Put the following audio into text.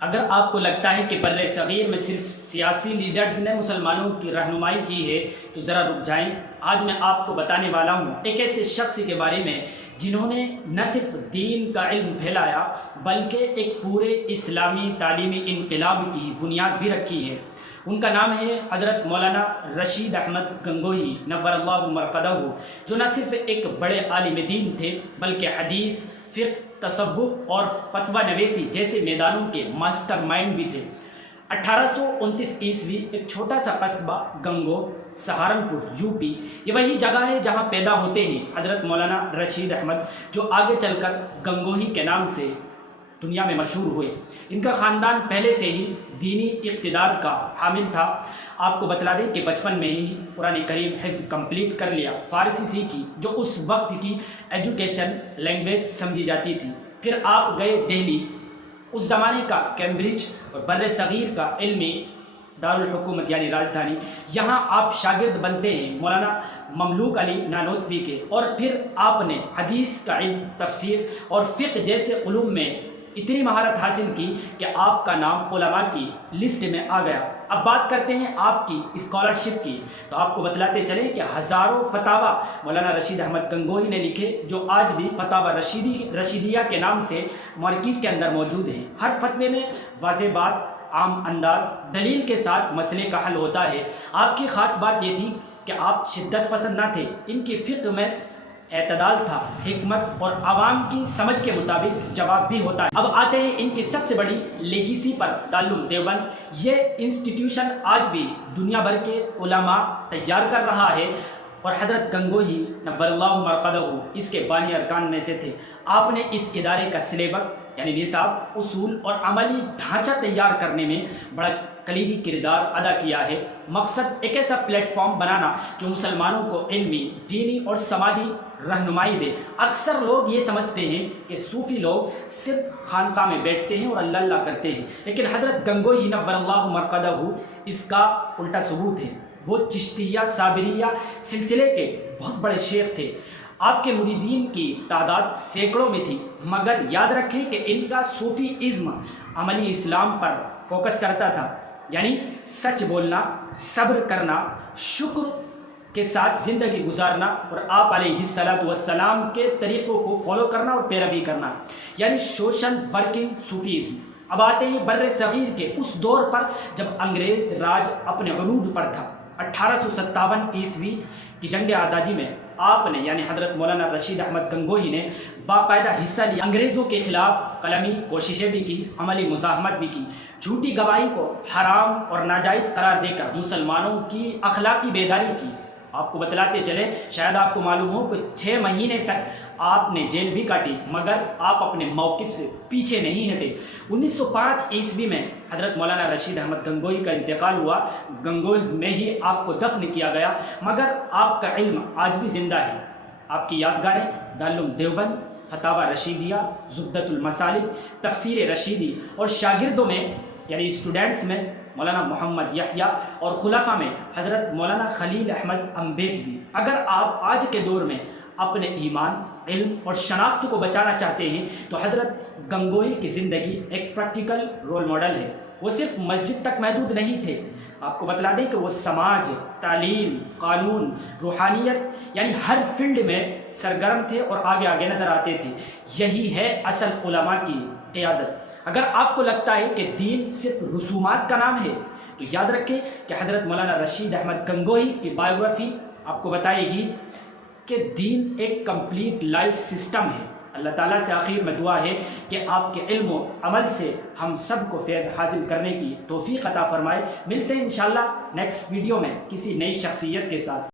اگر آپ کو لگتا ہے کہ بر صغیر میں صرف سیاسی لیڈرز نے مسلمانوں کی رہنمائی کی ہے تو ذرا رک جائیں۔ آج میں آپ کو بتانے والا ہوں ایک ایسے شخص کے بارے میں جنہوں نے نہ صرف دین کا علم پھیلایا بلکہ ایک پورے اسلامی تعلیمی انقلاب کی بنیاد بھی رکھی ہے۔ ان کا نام ہے حضرت مولانا رشید احمد گنگوہی نور اللہ مرقدہ، جو نہ صرف ایک بڑے عالم دین تھے بلکہ حدیث، فقہ، تصوف اور فتویٰ نویسی جیسے میدانوں کے ماسٹر مائنڈ بھی تھے۔ 1829 عیسوی ایک چھوٹا سا قصبہ گنگو، سہارنپور، یو پی، یہ وہی جگہ ہے جہاں پیدا ہوتے ہیں حضرت مولانا رشید احمد، جو آگے چل کر گنگوہی کے نام سے دنیا میں مشہور ہوئے۔ ان کا خاندان پہلے سے ہی دینی اقتدار کا حامل تھا۔ آپ کو بتلا دیں کہ بچپن میں ہی قرآن کریم حفظ کمپلیٹ کر لیا، فارسی سیکھی جو اس وقت کی ایجوکیشن لینگویج سمجھی جاتی تھی۔ پھر آپ گئے دہلی، اس زمانے کا کیمبرج اور بر صغیر کا علمی دارالحکومت یعنی راجدھانی۔ یہاں آپ شاگرد بنتے ہیں مولانا مملوک علی نانوتوی کے، اور پھر آپ نے حدیث کا علم، تفسیر اور فقہ جیسے علوم میں اتنی مہارت حاصل کی کہ آپ کا نام علماء کی لسٹ میں آ گیا۔ اب بات کرتے ہیں آپ کی اسکالرشپ کی، تو آپ کو بتلاتے چلیں کہ ہزاروں فتاویٰ مولانا رشید احمد گنگوہی نے لکھے، جو آج بھی فتاویٰ رشیدیہ کے نام سے مارکیٹ کے اندر موجود ہیں۔ ہر فتوے میں واضح بات، عام انداز، دلیل کے ساتھ مسئلے کا حل ہوتا ہے۔ آپ کی خاص بات یہ تھی کہ آپ شدت پسند نہ تھے، ان کی فقہ میں اعتدال تھا، حکمت اور عوام کی سمجھ کے مطابق جواب بھی ہوتا ہے۔ اب آتے ہیں ان کی سب سے بڑی لیگیسی پر، دارالعلوم دیوبند۔ یہ انسٹیٹیوشن آج بھی دنیا بھر کے علماء تیار کر رہا ہے، اور حضرت گنگوہی نور اللہ مرقدہ اس کے بانی ارکان میں سے تھے۔ آپ نے اس ادارے کا سلیبس یعنی نصاب، اصول اور عملی ڈھانچہ تیار کرنے میں بڑا کلیدی کردار ادا کیا ہے۔ مقصد ایک ایسا پلیٹ فارم بنانا جو مسلمانوں کو علمی، دینی اور سماجی رہنمائی دے۔ اکثر لوگ یہ سمجھتے ہیں کہ صوفی لوگ صرف خانقاہ میں بیٹھتے ہیں اور اللہ اللہ کرتے ہیں، لیکن حضرت گنگوہی نور اللہ مرقدہ اس کا الٹا ثبوت ہے۔ وہ چشتیہ صابریہ سلسلے کے بہت بڑے شیخ تھے۔ آپ کے مریدین کی تعداد سینکڑوں میں تھی، مگر یاد رکھیں کہ ان کا صوفی ازم عملی اسلام پر فوکس کرتا تھا، یعنی سچ بولنا، صبر کرنا، شکر کے ساتھ زندگی گزارنا، اور آپ علیہ السلام کے طریقوں کو فالو کرنا اور پیروی کرنا، یعنی سوشل ورکنگ صوفیزم۔ اب آتے ہیں بر صغیر کے اس دور پر جب انگریز راج اپنے عروج پر تھا۔ 1857 عیسوی کی جنگ آزادی میں آپ نے یعنی حضرت مولانا رشید احمد گنگوہی نے باقاعدہ حصہ لیا۔ انگریزوں کے خلاف قلمی کوششیں بھی کی، عملی مزاحمت بھی کی، جھوٹی گواہی کو حرام اور ناجائز قرار دے کر مسلمانوں کی اخلاقی بیداری کی۔ آپ کو بتلاتے چلیں، شاید آپ کو معلوم ہو کہ 6 مہینے تک آپ نے جیل بھی کاٹی، مگر آپ اپنے موقف سے پیچھے نہیں ہٹے۔ 1905 عیسوی میں حضرت مولانا رشید احمد گنگوہی کا انتقال ہوا۔ گنگوہی میں ہی آپ کو دفن کیا گیا، مگر آپ کا علم آج بھی زندہ ہے۔ آپ کی یادگاریں دارالعلوم دیوبند، فتاویٰ رشیدیہ، زبدۃ المسالک، تفسیر رشیدی، اور شاگردوں میں یعنی اسٹوڈنٹس میں مولانا محمد یحییٰ، اور خلفاء میں حضرت مولانا خلیل احمد امبیڈوی۔ اگر آپ آج کے دور میں اپنے ایمان، علم اور شناخت کو بچانا چاہتے ہیں تو حضرت گنگوہی کی زندگی ایک پریکٹیکل رول ماڈل ہے۔ وہ صرف مسجد تک محدود نہیں تھے۔ آپ کو بتلا دیں کہ وہ سماج، تعلیم، قانون، روحانیت یعنی ہر فیلڈ میں سرگرم تھے اور آگے آگے نظر آتے تھے۔ یہی ہے اصل علماء کی قیادت۔ اگر آپ کو لگتا ہے کہ دین صرف رسومات کا نام ہے تو یاد رکھیں کہ حضرت مولانا رشید احمد گنگوہی کی بایوگرافی آپ کو بتائے گی کہ دین ایک کمپلیٹ لائف سسٹم ہے۔ اللہ تعالیٰ سے آخر میں دعا ہے کہ آپ کے علم و عمل سے ہم سب کو فیض حاصل کرنے کی توفیق عطا فرمائے۔ ملتے ہیں انشاءاللہ نیکسٹ ویڈیو میں کسی نئی شخصیت کے ساتھ۔